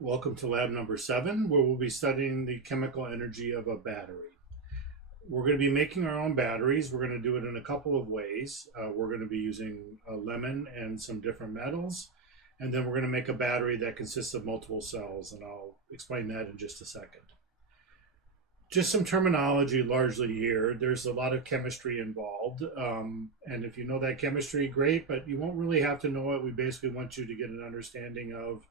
Welcome to lab number 7, where we'll be studying the chemical energy of a battery. We're going to be making our own batteries. We're going to do it in a couple of ways. We're going to be using a lemon and some different metals, and then we're going to make a battery that consists of multiple cells, and I'll explain that in just a second. Just some terminology largely here. There's a lot of chemistry involved, and if you know that chemistry, great, but you won't really have to know it. We basically want you to get an understanding of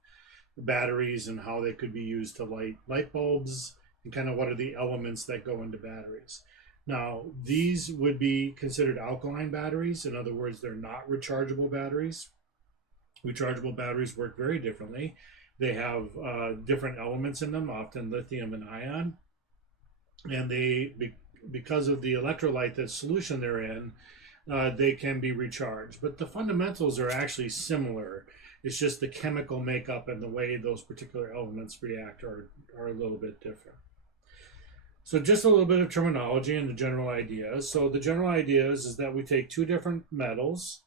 batteries and how they could be used to light bulbs and kind of what are the elements that go into batteries. Now, these would be considered alkaline batteries. In other words, they're not rechargeable batteries. Rechargeable batteries work very differently. They have different elements in them, often lithium and ion, and because of the electrolyte, the solution they're in, they can be recharged. But the fundamentals are actually similar. It's just the chemical makeup and the way those particular elements react are a little bit different. So just a little bit of terminology and the general ideas. So the general idea is that we take two different metals,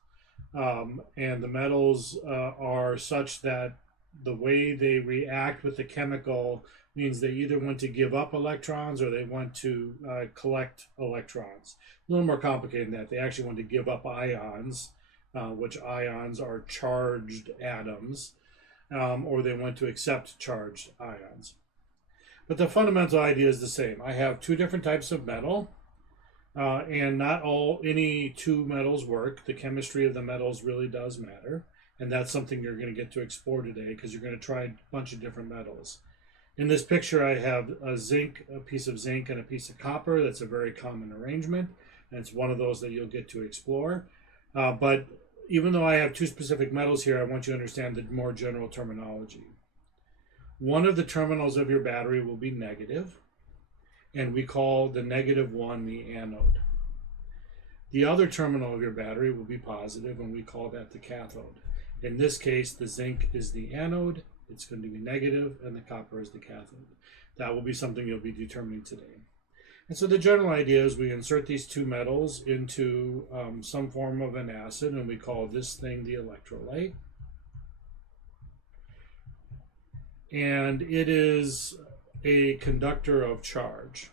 and the metals are such that the way they react with the chemical means they either want to give up electrons or they want to collect electrons. A little more complicated than that. They actually want to give up ions, which ions are charged atoms, or they want to accept charged ions. But the fundamental idea is the same. I have two different types of metal, and not any two metals work. The chemistry of the metals really does matter, and that's something you're going to get to explore today because you're going to try a bunch of different metals. In this picture, I have a piece of zinc and a piece of copper. That's a very common arrangement, and it's one of those that you'll get to explore. But even though I have two specific metals here, I want you to understand the more general terminology. One of the terminals of your battery will be negative, and we call the negative one the anode. The other terminal of your battery will be positive, and we call that the cathode. In this case, the zinc is the anode, it's going to be negative, and the copper is the cathode. That will be something you'll be determining today. And so the general idea is we insert these two metals into some form of an acid, and we call this thing the electrolyte. And it is a conductor of charge.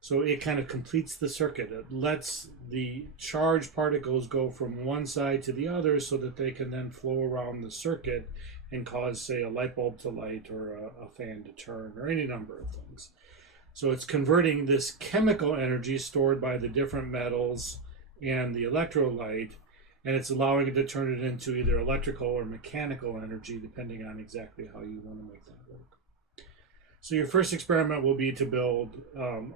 So it kind of completes the circuit. It lets the charged particles go from one side to the other so that they can then flow around the circuit and cause, say, a light bulb to light or a fan to turn or any number of things. So it's converting this chemical energy stored by the different metals and the electrolyte, and it's allowing it to turn it into either electrical or mechanical energy, depending on exactly how you want to make that work. So your first experiment will be to build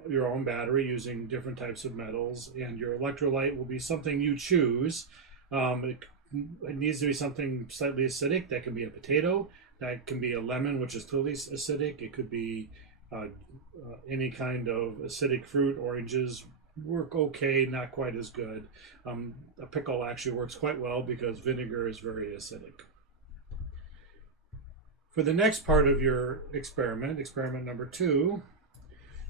your own battery using different types of metals, and your electrolyte will be something you choose. It needs to be something slightly acidic. That can be a potato. That can be a lemon, which is totally acidic. It could be any kind of acidic fruit. Oranges work okay, not quite as good. A pickle actually works quite well because vinegar is very acidic. For the next part of your experiment, experiment number 2,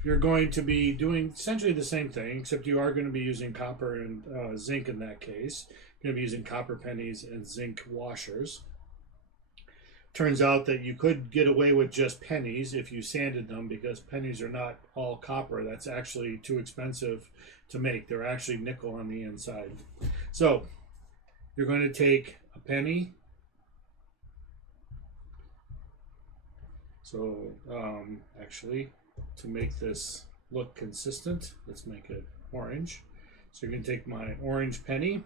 you're going to be doing essentially the same thing, except you are going to be using copper and zinc in that case. You're going to be using copper pennies and zinc washers. Turns out that you could get away with just pennies if you sanded them, because pennies are not all copper. That's actually too expensive to make. They're actually nickel on the inside. So you're going to take a penny. So actually, to make this look consistent, let's make it orange. So you're going to take my orange penny.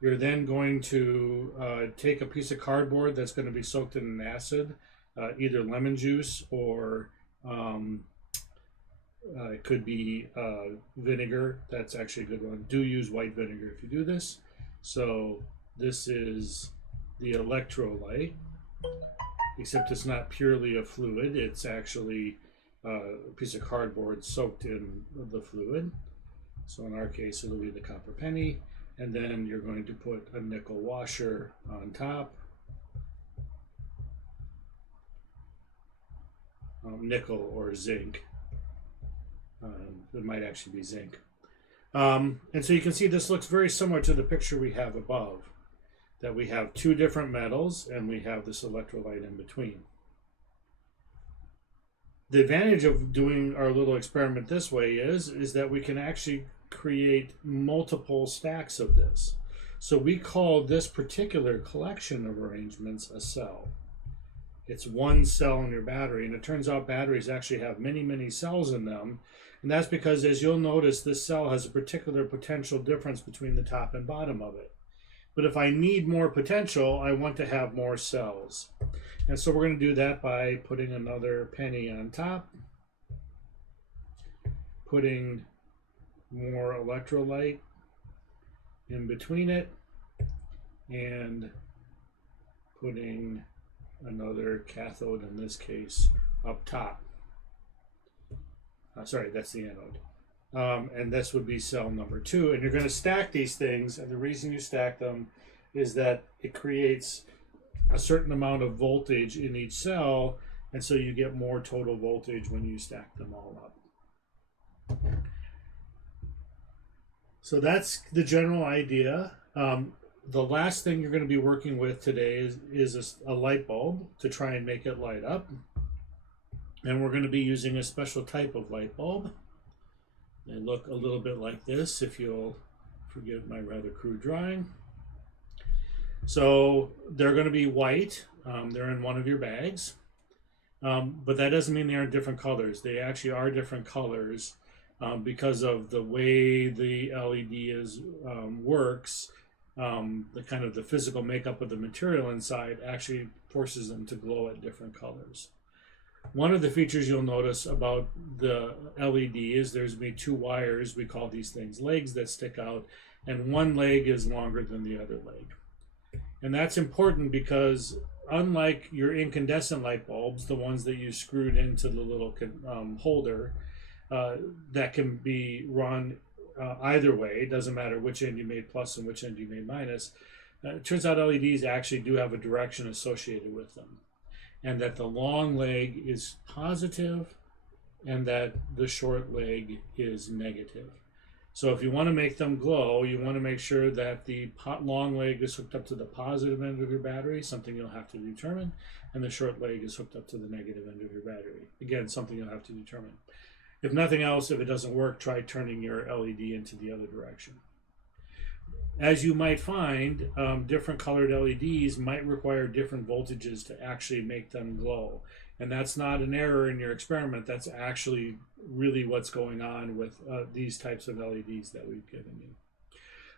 You're then going to take a piece of cardboard that's going to be soaked in an acid, either lemon juice or it could be vinegar. That's actually a good one. Do use white vinegar if you do this. So this is the electrolyte, except it's not purely a fluid. It's actually a piece of cardboard soaked in the fluid. So in our case, it'll be the copper penny. And then you're going to put a nickel washer on top. Nickel or zinc. It might actually be zinc. And so you can see this looks very similar to the picture we have above. that we have two different metals and we have this electrolyte in between. The advantage of doing our little experiment this way is that we can actually create multiple stacks of this. So we call this particular collection of arrangements a cell. It's one cell in your battery, and it turns out batteries actually have many, many cells in them. And that's because, as you'll notice, this cell has a particular potential difference between the top and bottom of it. But if I need more potential, I want to have more cells. And so we're going to do that by putting another penny on top, putting more electrolyte in between it, and putting another cathode, in this case, up top. Sorry, that's the anode. And this would be cell number 2. And you're going to stack these things, and the reason you stack them is that it creates a certain amount of voltage in each cell, and so you get more total voltage when you stack them all up. So that's the general idea. The last thing you're going to be working with today is a light bulb to try and make it light up. And we're going to be using a special type of light bulb. They look a little bit like this, if you'll forgive my rather crude drawing. So they're going to be white. They're in one of your bags. But that doesn't mean they're in different colors. They actually are different colors because of the way the LED works. The kind of the physical makeup of the material inside actually forces them to glow at different colors. One of the features you'll notice about the LED is there's going to be 2 wires, we call these things legs, that stick out, and one leg is longer than the other leg. And that's important because unlike your incandescent light bulbs, the ones that you screwed into the little holder, that can be run either way, it doesn't matter which end you made plus and which end you made minus, it turns out LEDs actually do have a direction associated with them. And that the long leg is positive and that the short leg is negative. So if you want to make them glow, you want to make sure that the long leg is hooked up to the positive end of your battery, something you'll have to determine, and the short leg is hooked up to the negative end of your battery. Again, something you'll have to determine. If nothing else, if it doesn't work, try turning your LED into the other direction. As you might find, different colored LEDs might require different voltages to actually make them glow. And that's not an error in your experiment. That's actually really what's going on with these types of LEDs that we've given you.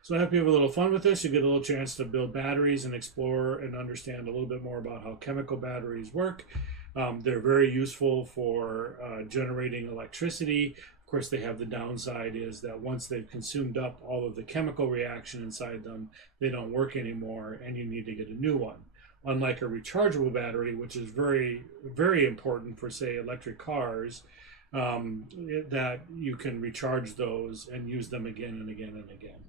So I hope you have a little fun with this. You get a little chance to build batteries and explore and understand a little bit more about how chemical batteries work. They're very useful for generating electricity. Of course, they have the downside is that once they've consumed up all of the chemical reaction inside them, they don't work anymore and you need to get a new one. Unlike a rechargeable battery, which is very, very important for, say, electric cars, that you can recharge those and use them again and again and again.